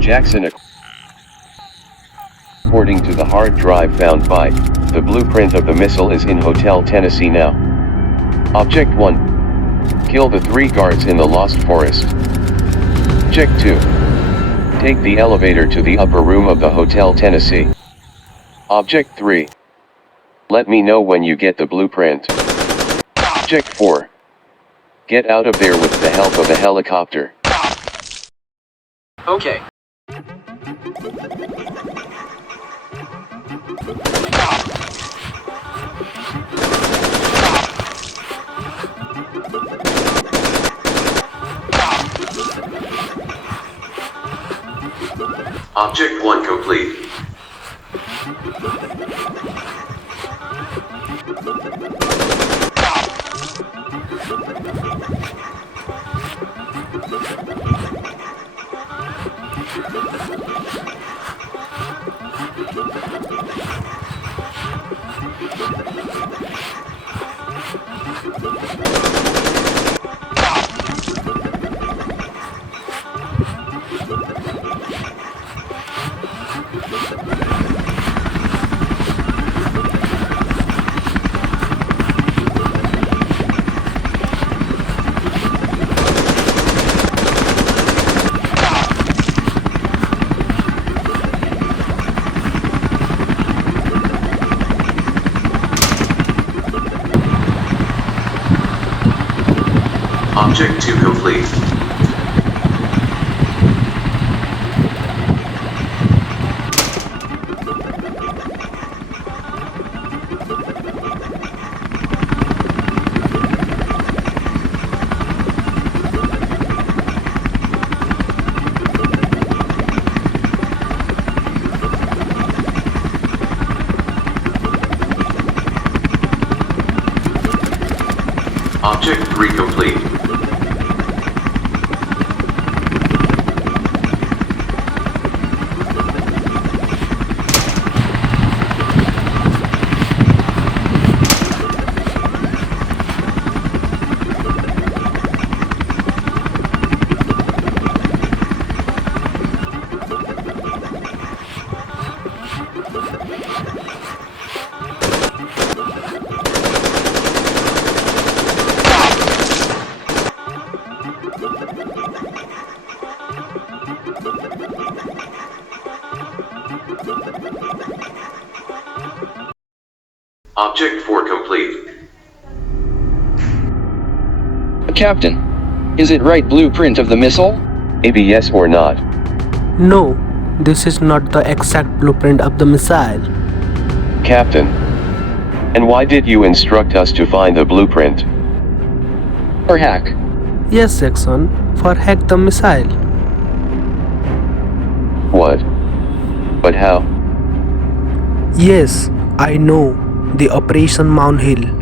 Jackson. According to the hard drive found by, the blueprint of the missile is in Hotel Tennessee now. Object 1. Kill the 3 guards in the Lost Forest. Object 2. Take the elevator to the upper room of the Hotel Tennessee. Object 3. Let me know when you get the blueprint. Object 4. Get out of there with the help of a helicopter. Okay. Object 1 complete. Object 2 complete. Object 3 complete. Object 4 complete. Captain, is it right blueprint of the missile? Maybe yes or not. No, this is not the exact blueprint of the missile. Captain. And why did you instruct us to find the blueprint? Or hack? Yes, Jackson, for hack the missile. What? But how? Yes, I know. The Operation Mount Hill.